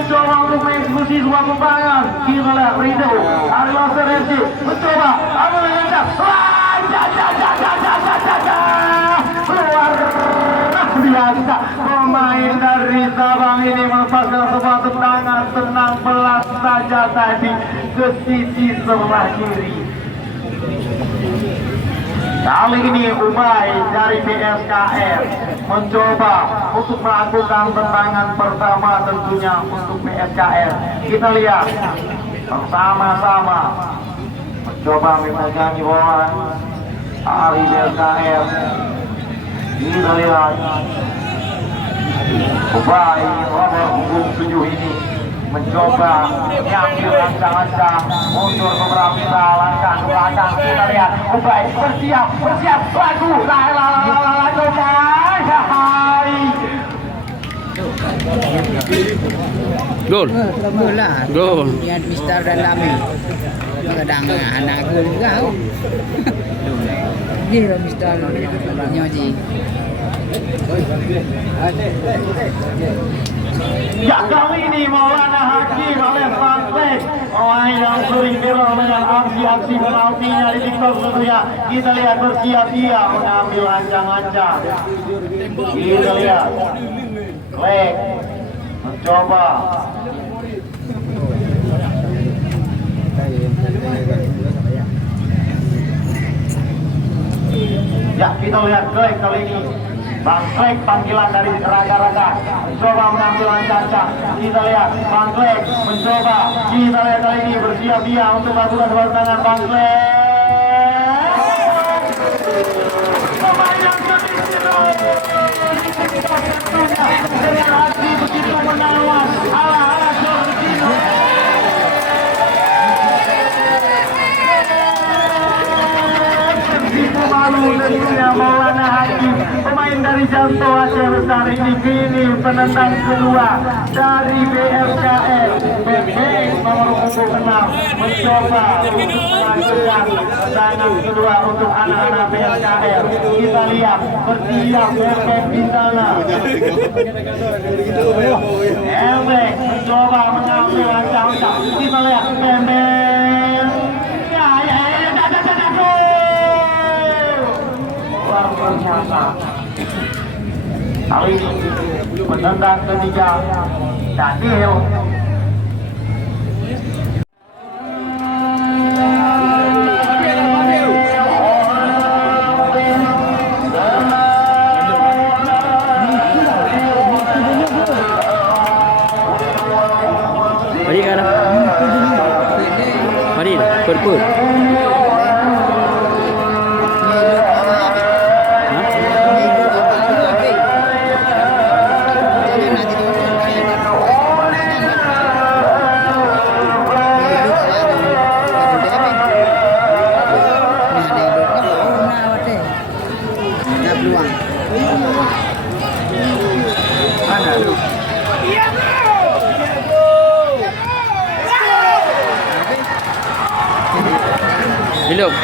mencoba untuk mengeksekusi sebuah pembangan. Kita lihat Rido, Ari Loser FC mencoba, ambil mengendap, keluar biasa. Pemain dari Sabang ini melepaskan sebuah tendangan tenang belas saja tadi ke sisi sebelah kiri. Kali ini Ubay dari PSKS mencoba untuk melakukan tendangan pertama tentunya untuk PSKS. Kita lihat bersama-sama mencoba memegangi bola dari PSKS. Kita lihat Ubay nomor punggung 7 ini mencoba mengambil ancang-ancang mundur beberapa langkah ke belakang. Kita lihat Ubay bersiap lagu Gol. Gol. Niat Mister dan Lami. Kadang anak gol juga. Dia Mister Nyoji. Ya, kali ini Maulana Hakim alias Franklin pemain yang sering viral dengan aksi-aksi penaltinya di TikTok tentunya. Kita lihat bersiap-siap mengambil ancang-ancang. Kita lihat Klek mencoba ya, kita lihat Klek kali ini. Bang Klek panggilan dari raga-raga mencoba mengambil ancang-ancang. Kita lihat Bang Klek mencoba. Kita lihat kali ini bersiap-siap untuk melakukan serangan Bang Klek. Pemain yang dengan hati begitu menawan ala-ala Jorginho. Malu tentunya Maulana Hakim, pemain dari Janto Aceh Besar ini kini penendang kedua dari BFKS. Bebek nomor punggung 6 mencoba untuk melakukan tendangan kedua untuk anak-anak BFKS. Kita lihat bersiap Bebek di sana. Bebek mencoba mengambil ancang-ancang. Kita lihat Bebek. Kali ini menendang ketiga Daniel. Mari kan? Mari, purpur. Belum.